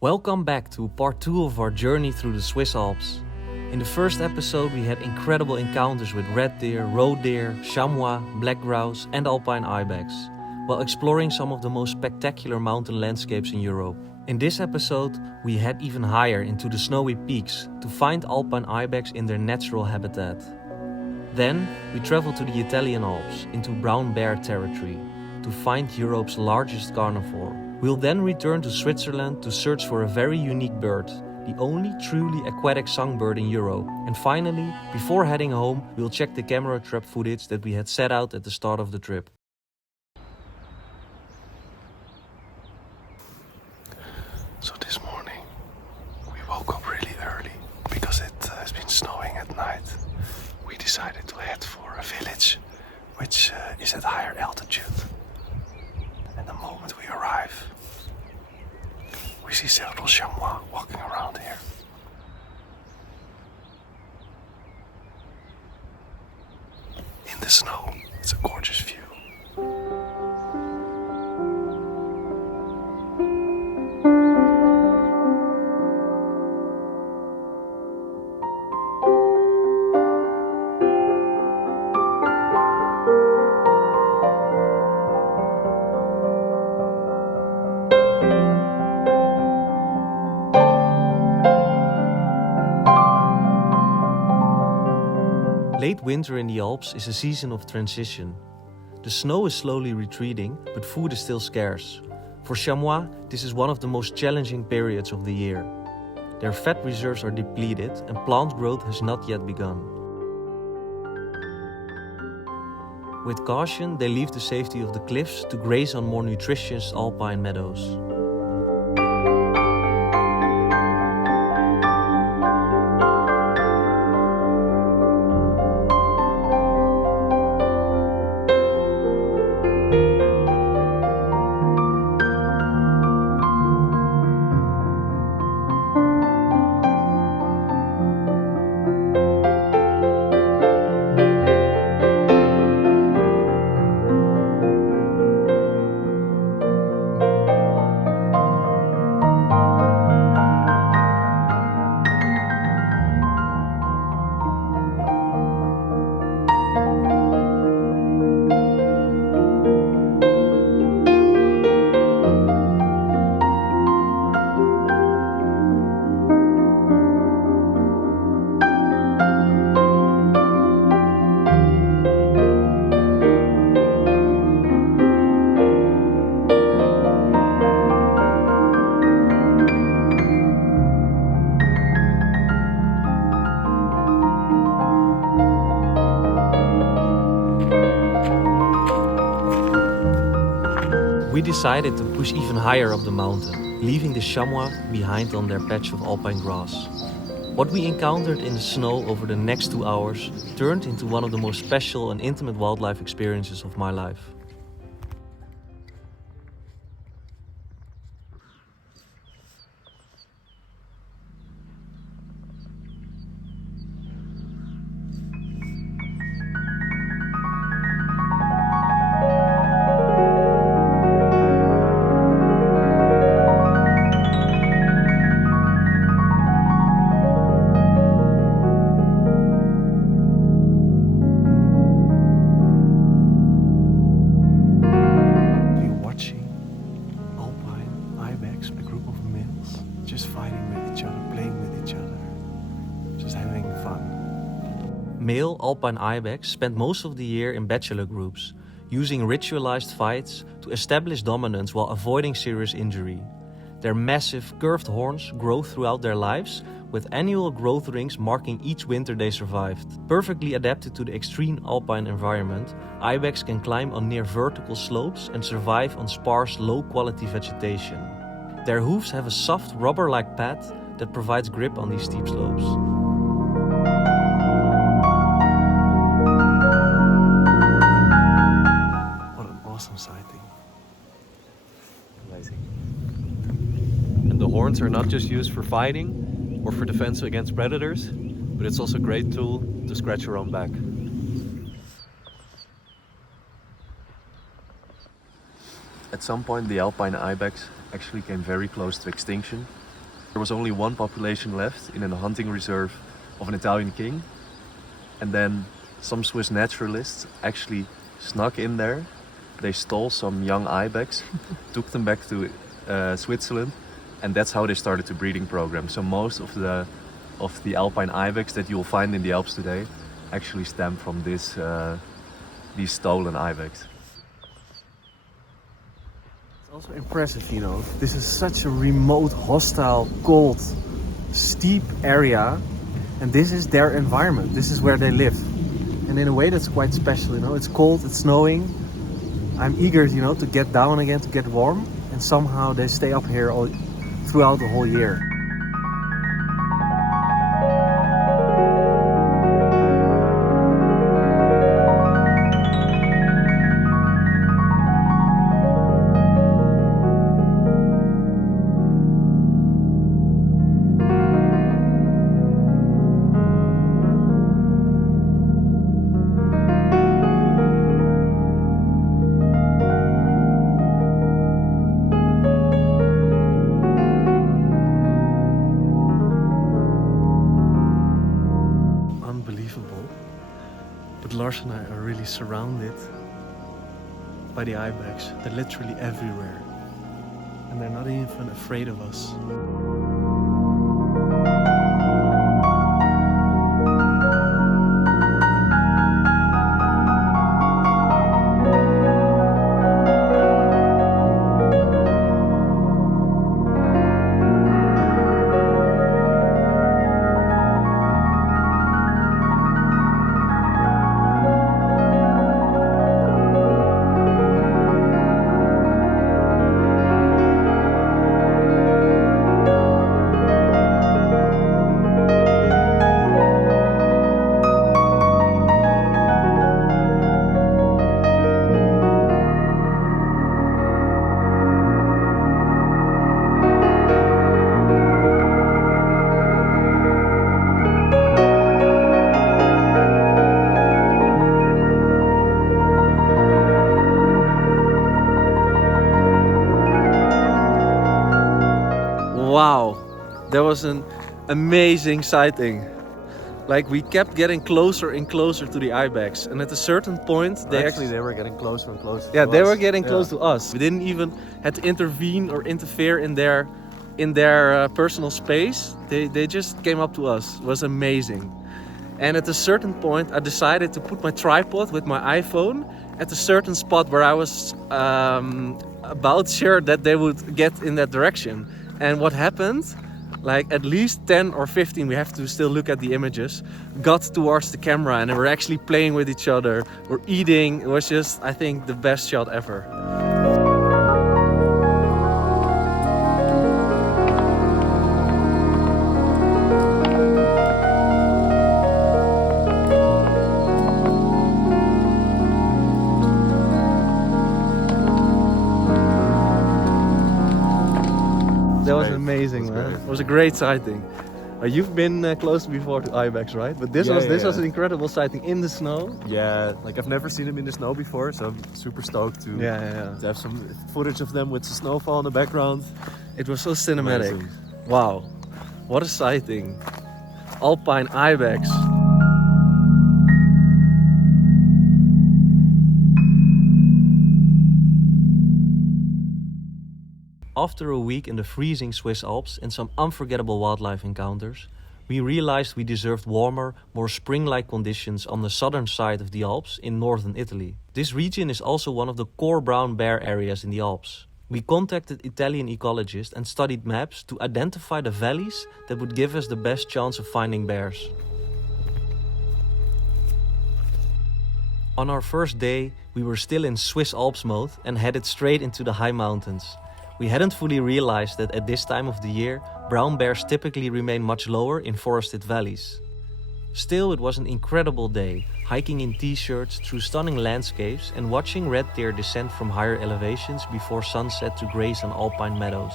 Welcome back to part 2 of our journey through the Swiss Alps. In the first episode we had incredible encounters with red deer, roe deer, chamois, black grouse and Alpine Ibex, while exploring some of the most spectacular mountain landscapes in Europe. In this episode we head even higher into the snowy peaks to find Alpine Ibex in their natural habitat. Then we travel to the Italian Alps into brown bear territory to find Europe's largest carnivore. We'll then return to Switzerland to search for a very unique bird, the only truly aquatic songbird in Europe. And finally, before heading home, we'll check the camera trap footage that we had set out at the start of the trip. So this morning we woke up really early because it has been snowing at night. We decided to head for a village which is at higher altitude. And the moment we arrive, we see several chamois walking around here. In the snow, it's a gorgeous view. Late winter in the Alps is a season of transition. The snow is slowly retreating, but food is still scarce. For chamois, this is one of the most challenging periods of the year. Their fat reserves are depleted and plant growth has not yet begun. With caution, they leave the safety of the cliffs to graze on more nutritious alpine meadows. We decided to push even higher up the mountain, leaving the chamois behind on their patch of alpine grass. What we encountered in the snow over the next 2 hours turned into one of the most special and intimate wildlife experiences of my life. Male Alpine Ibex spend most of the year in bachelor groups, using ritualized fights to establish dominance while avoiding serious injury. Their massive, curved horns grow throughout their lives, with annual growth rings marking each winter they survived. Perfectly adapted to the extreme alpine environment, Ibex can climb on near vertical slopes and survive on sparse, low-quality vegetation. Their hooves have a soft, rubber-like pad that provides grip on these steep slopes. Awesome sighting. Amazing. And the horns are not just used for fighting or for defense against predators, but it's also a great tool to scratch your own back. At some point the Alpine Ibex actually came very close to extinction, There was only one population left in a hunting reserve of an Italian king. And then some Swiss naturalists actually snuck in there. They stole some young ibex, took them back to Switzerland, and that's how they started the breeding program. So most of the Alpine Ibex that you'll find in the Alps today actually stem from these stolen ibex. It's also impressive, you know. This is such a remote, hostile, cold, steep area, and this is their environment. This is where they live, and in a way that's quite special. You know, it's cold, it's snowing. I'm eager, you know, to get down again, to get warm, and somehow they stay up here throughout the whole year. But Lars and I are really surrounded by the ibex. They're literally everywhere. And they're not even afraid of us. Wow, that was an amazing sighting. Like, we kept getting closer and closer to the ibex, and at a certain point They were getting closer and closer. yeah, to they us. were getting Yeah. close to us. We didn't even had to intervene or interfere in their personal space. They just came up to us. It was amazing. And at a certain point, I decided to put my tripod with my iPhone at a certain spot where I was about sure that they would get in that direction. And what happened? Like at least 10 or 15, we have to still look at the images, got towards the camera and they were actually playing with each other, were eating. It was just, I think, the best shot ever. That was great. amazing, It was man. great. It was a great sighting. You've been close before to ibex, right? But this was an incredible sighting in the snow. Yeah, like I've never seen them in the snow before, so I'm super stoked to to have some footage of them with the snowfall in the background. It was so cinematic. Amazing. Wow, what a sighting! Alpine Ibex. After a week in the freezing Swiss Alps and some unforgettable wildlife encounters, we realized we deserved warmer, more spring-like conditions on the southern side of the Alps in northern Italy. This region is also one of the core brown bear areas in the Alps. We contacted Italian ecologists and studied maps to identify the valleys that would give us the best chance of finding bears. On our first day, we were still in Swiss Alps mode and headed straight into the high mountains. We hadn't fully realized that at this time of the year, brown bears typically remain much lower in forested valleys. Still, it was an incredible day, hiking in t-shirts through stunning landscapes and watching red deer descend from higher elevations before sunset to graze on alpine meadows.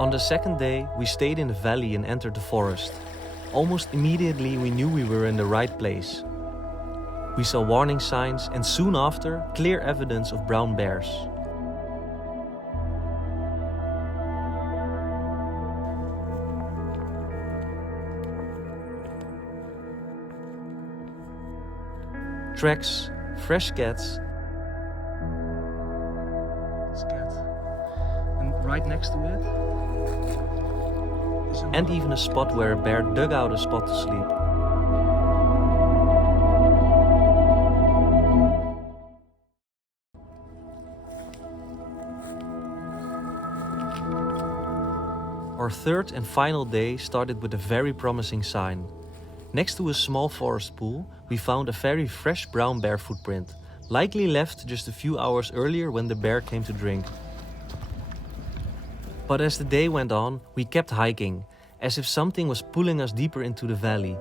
On the second day, we stayed in the valley and entered the forest. Almost immediately we knew we were in the right place. We saw warning signs and soon after, clear evidence of brown bears. Tracks, fresh cats, and right next to it is and even a spot where a bear dug out a spot to sleep. Our third and final day started with a very promising sign. Next to a small forest pool, we found a very fresh brown bear footprint, likely left just a few hours earlier when the bear came to drink. But as the day went on, we kept hiking, as if something was pulling us deeper into the valley.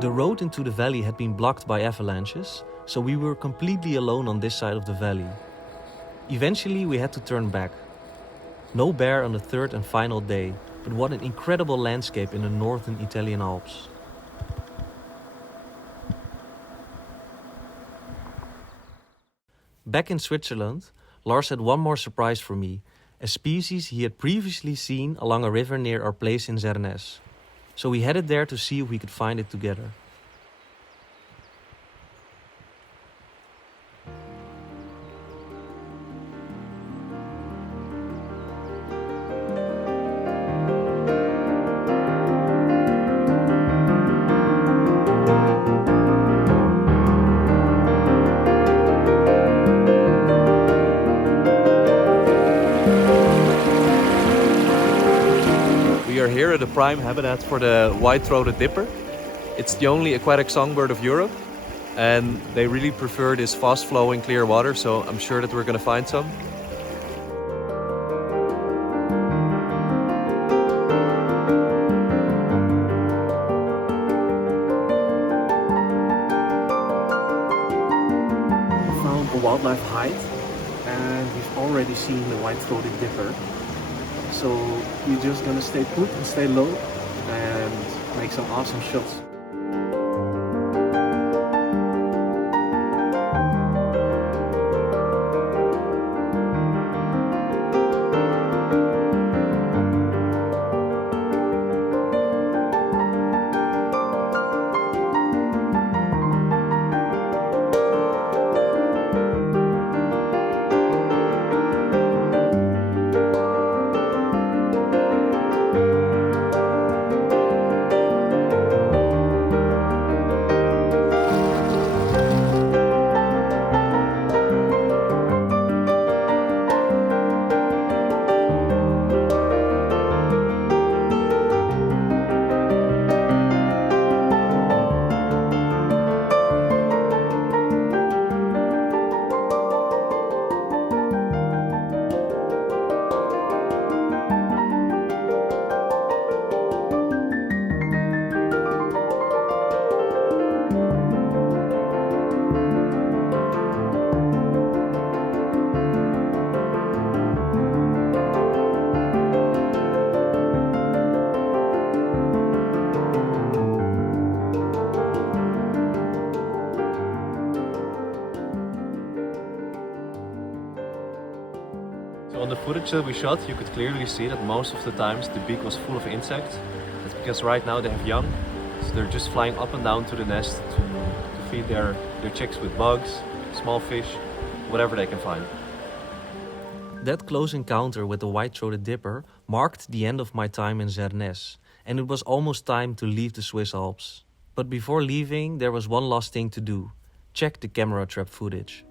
The road into the valley had been blocked by avalanches, so we were completely alone on this side of the valley. Eventually we had to turn back. No bear on the third and final day, but what an incredible landscape in the northern Italian Alps. Back in Switzerland, Lars had one more surprise for me, a species he had previously seen along a river near our place in Zernes. So we headed there to see if we could find it together. We are here at the prime habitat for the white-throated dipper. It's the only aquatic songbird of Europe, and they really prefer this fast-flowing clear water, so I'm sure that we're going to find some. We found a wildlife hide, and we've already seen the white-throated dipper. So we're just gonna stay put and stay low and make some awesome shots. So on the footage that we shot, you could clearly see that most of the times the beak was full of insects. That's because right now they have young, so they're just flying up and down to the nest to feed their chicks with bugs, small fish, whatever they can find. That close encounter with the white-throated dipper marked the end of my time in Zernes, and it was almost time to leave the Swiss Alps. But before leaving, there was one last thing to do: check the camera trap footage.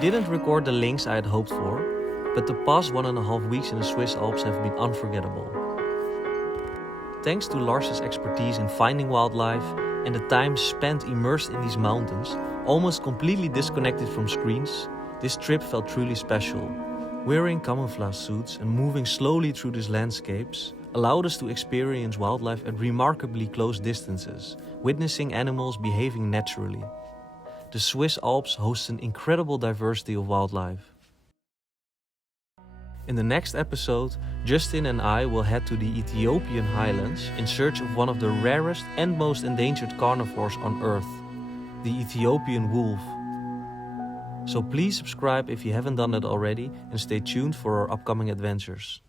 Didn't record the links I had hoped for, but the past 1.5 weeks in the Swiss Alps have been unforgettable. Thanks to Lars' expertise in finding wildlife and the time spent immersed in these mountains, almost completely disconnected from screens, this trip felt truly special. Wearing camouflage suits and moving slowly through these landscapes allowed us to experience wildlife at remarkably close distances, witnessing animals behaving naturally. The Swiss Alps host an incredible diversity of wildlife. In the next episode, Justin and I will head to the Ethiopian highlands in search of one of the rarest and most endangered carnivores on Earth, the Ethiopian wolf. So please subscribe if you haven't done it already and stay tuned for our upcoming adventures.